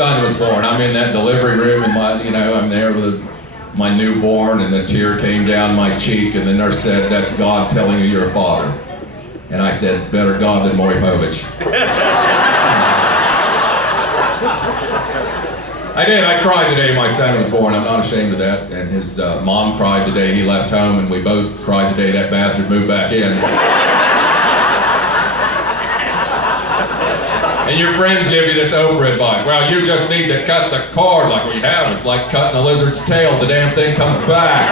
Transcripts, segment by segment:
son was born. I'm in that delivery room, and I'm there with my newborn, and the tear came down my cheek, and the nurse said, "That's God telling you you're a father." And I said, "Better God than Maury Povich." I did. I cried the day my son was born. I'm not ashamed of that. And his mom cried the day he left home, and we both cried the day that bastard moved back in. And your friends give you this Oprah advice. Well, you just need to cut the cord like we have. It's like cutting a lizard's tail. The damn thing comes back.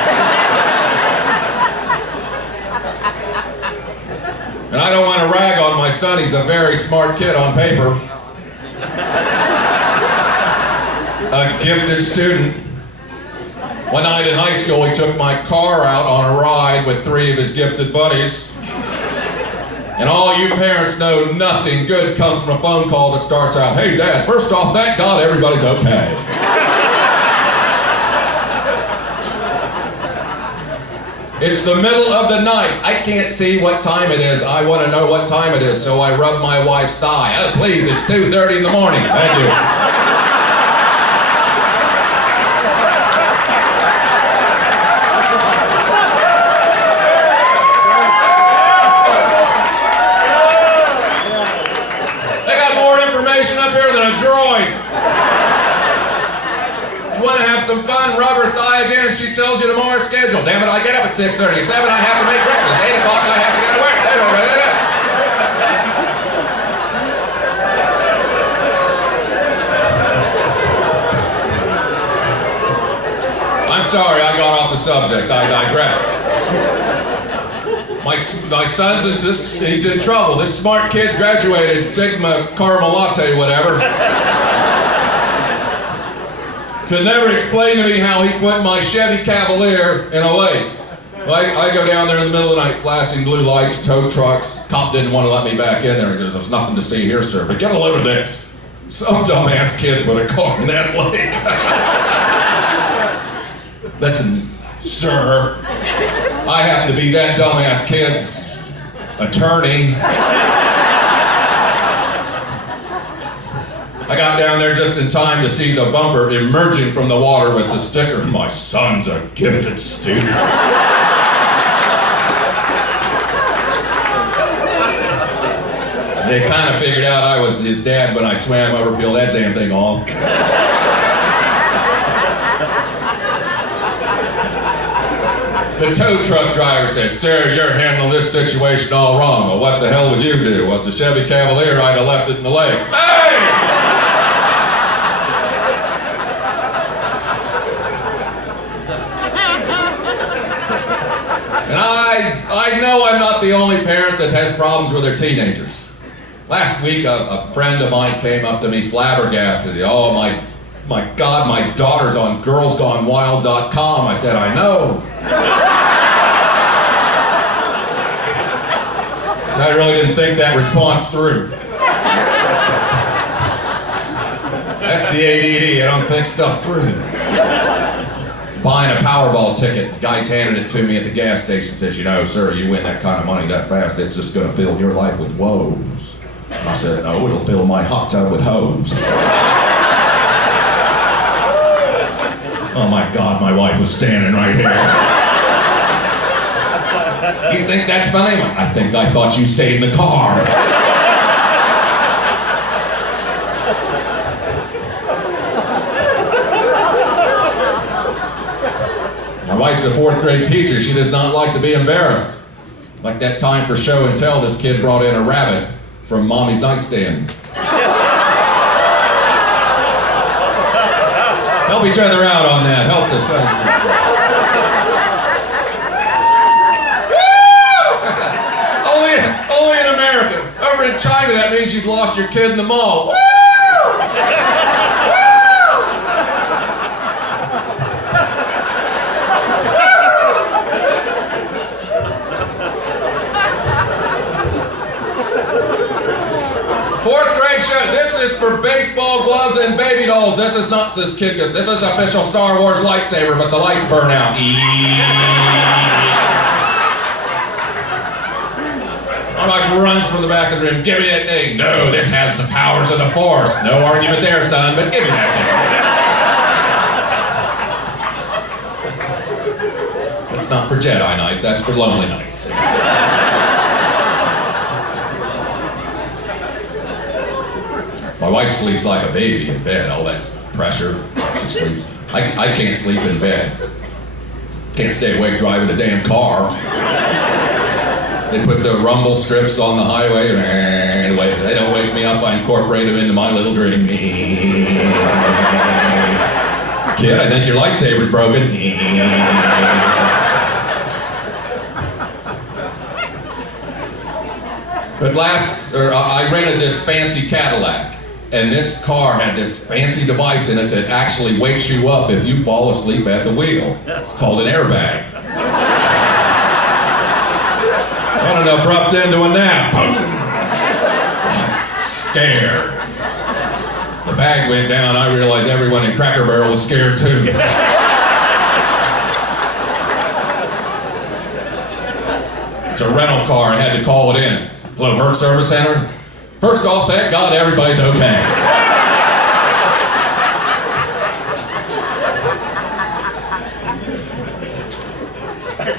And I don't want to rag on my son. He's a very smart kid on paper. A gifted student. One night in high school, he took my car out on a ride with 3 of his gifted buddies. And all you parents know nothing good comes from a phone call that starts out, "Hey Dad, first off, thank God everybody's okay." It's the middle of the night. I can't see what time it is. I want to know what time it is, so I rub my wife's thigh. "Oh, please, it's 2:30 in the morning. Thank you." Up here than a droid. You want to have some fun, rub her thigh again, and she tells you tomorrow's schedule. "Damn it, I get up at 6:30. 7, I have to make breakfast. 8 o'clock, I have to go to work." I'm sorry, I got off the subject. I digress. My son's he's in trouble. This smart kid graduated Sigma caramel latte, whatever. Could never explain to me how he put my Chevy Cavalier in a lake. I go down there in the middle of the night, flashing blue lights, tow trucks. Cop didn't want to let me back in there. He goes, "There's nothing to see here, sir, but get a load of this." Some dumbass kid put a car in that lake. Listen, sir, I happen to be that dumbass kid's attorney. I got down there just in time to see the bumper emerging from the water with the sticker, "My son's a gifted student." They kind of figured out I was his dad when I swam over, peeled that damn thing off. The tow truck driver says, "Sir, you're handling this situation all wrong." "Well, what the hell would you do?" "Well, it's a Chevy Cavalier, I'd have left it in the lake." Hey! And I know I'm not the only parent that has problems with their teenagers. Last week, a friend of mine came up to me flabbergasted. "Oh, my God, my daughter's on girlsgonewild.com. I said, "I know." So I really didn't think that response through. That's the ADD, I don't think stuff through. Buying a Powerball ticket, the guy's handed it to me at the gas station, says, "You know, sir, you win that kind of money that fast, it's just gonna fill your life with woes." I said, "No, it'll fill my hot tub with hose." Oh my God, my wife was standing right here. "You think that's funny?" I thought you stayed in the car. My wife's a 4th grade teacher. She does not like to be embarrassed. Like that time for show and tell, this kid brought in a rabbit from mommy's nightstand. Help each other out on that. Help this. Only in America. Over in China, that means you've lost your kid in the mall. Woo! This is for baseball gloves and baby dolls. This is not this kid. This is official Star Wars lightsaber, but the lights burn out. My wife runs from the back of the room, give me that thing. No, this has the powers of the Force. No argument there, son, but give me that thing. That's not for Jedi nights, that's for lonely nights. My wife sleeps like a baby in bed, all that pressure. She sleeps. I can't sleep in bed. Can't stay awake driving a damn car. They put the rumble strips on the highway, and they don't wake me up. I incorporate them into my little dream. Kid, I think your lightsaber's broken. But I rented this fancy Cadillac, and this car had this fancy device in it that actually wakes you up if you fall asleep at the wheel. It's called an airbag. What an abrupt end to a nap. Scared. The bag went down, I realized everyone in Cracker Barrel was scared too. It's a rental car, I had to call it in. Hello, Hertz Service Center? First off, thank God everybody's okay.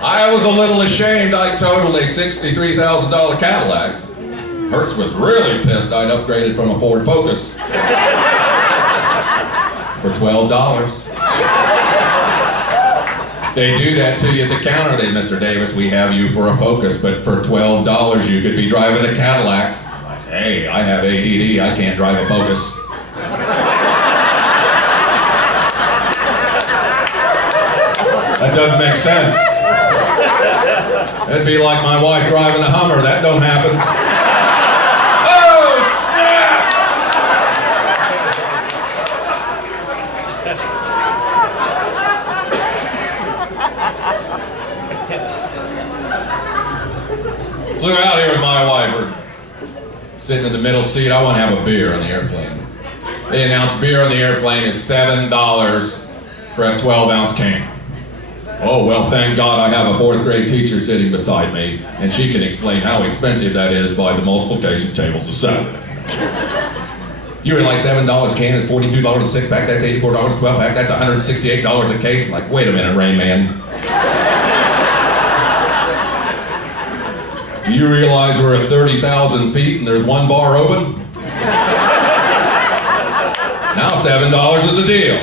I was a little ashamed I totaled a $63,000 Cadillac. Hertz was really pissed I'd upgraded from a Ford Focus for $12. They do that to you at the counter. Mr. Davis, we have you for a Focus, but for $12 you could be driving a Cadillac. I'm like, hey, I have ADD, I can't drive a Focus. That doesn't make sense. It'd be like my wife driving a Hummer. That don't happen. Oh, snap! Flew out here with my wife. We're sitting in the middle seat. I want to have a beer on the airplane. They announced beer on the airplane is $7 for a 12-ounce can. Oh, well, thank God I have a 4th grade teacher sitting beside me, and she can explain how expensive that is by the multiplication tables of 7. You realize $7 a can is $42 a 6-pack, that's $84 a 12-pack, that's $168 a case? I'm like, wait a minute, Rain Man. Do you realize we're at 30,000 feet and there's one bar open? Now $7 is a deal.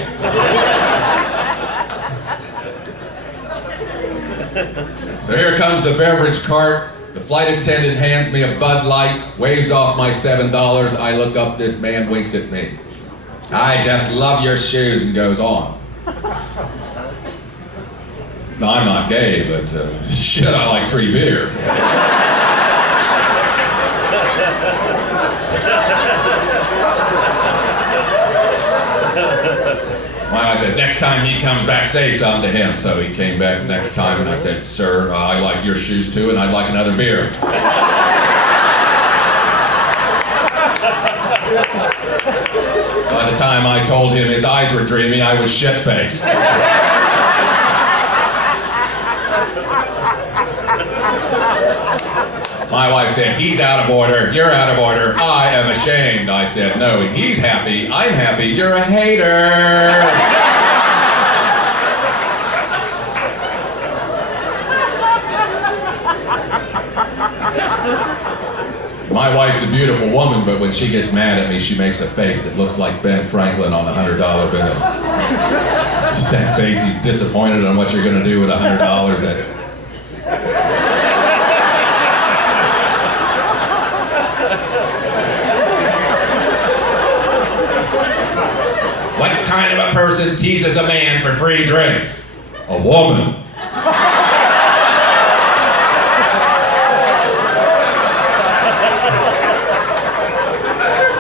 So here comes the beverage cart. The flight attendant hands me a Bud Light, waves off my $7. I look up, this man winks at me. I just love your shoes, and goes on. No, I'm not gay, but shit, I like free beer. My wife says, next time he comes back, say something to him. So he came back next time, and I said, sir, I like your shoes too, and I'd like another beer. By the time I told him his eyes were dreamy, I was shit-faced. My wife said, he's out of order, you're out of order, I am ashamed. I said, no, he's happy, I'm happy, you're a hater. My wife's a beautiful woman, but when she gets mad at me, she makes a face that looks like Ben Franklin on a $100 bill. Just that face, he's disappointed on what you're gonna do with $100 that... What kind of a person teases a man for free drinks? A woman.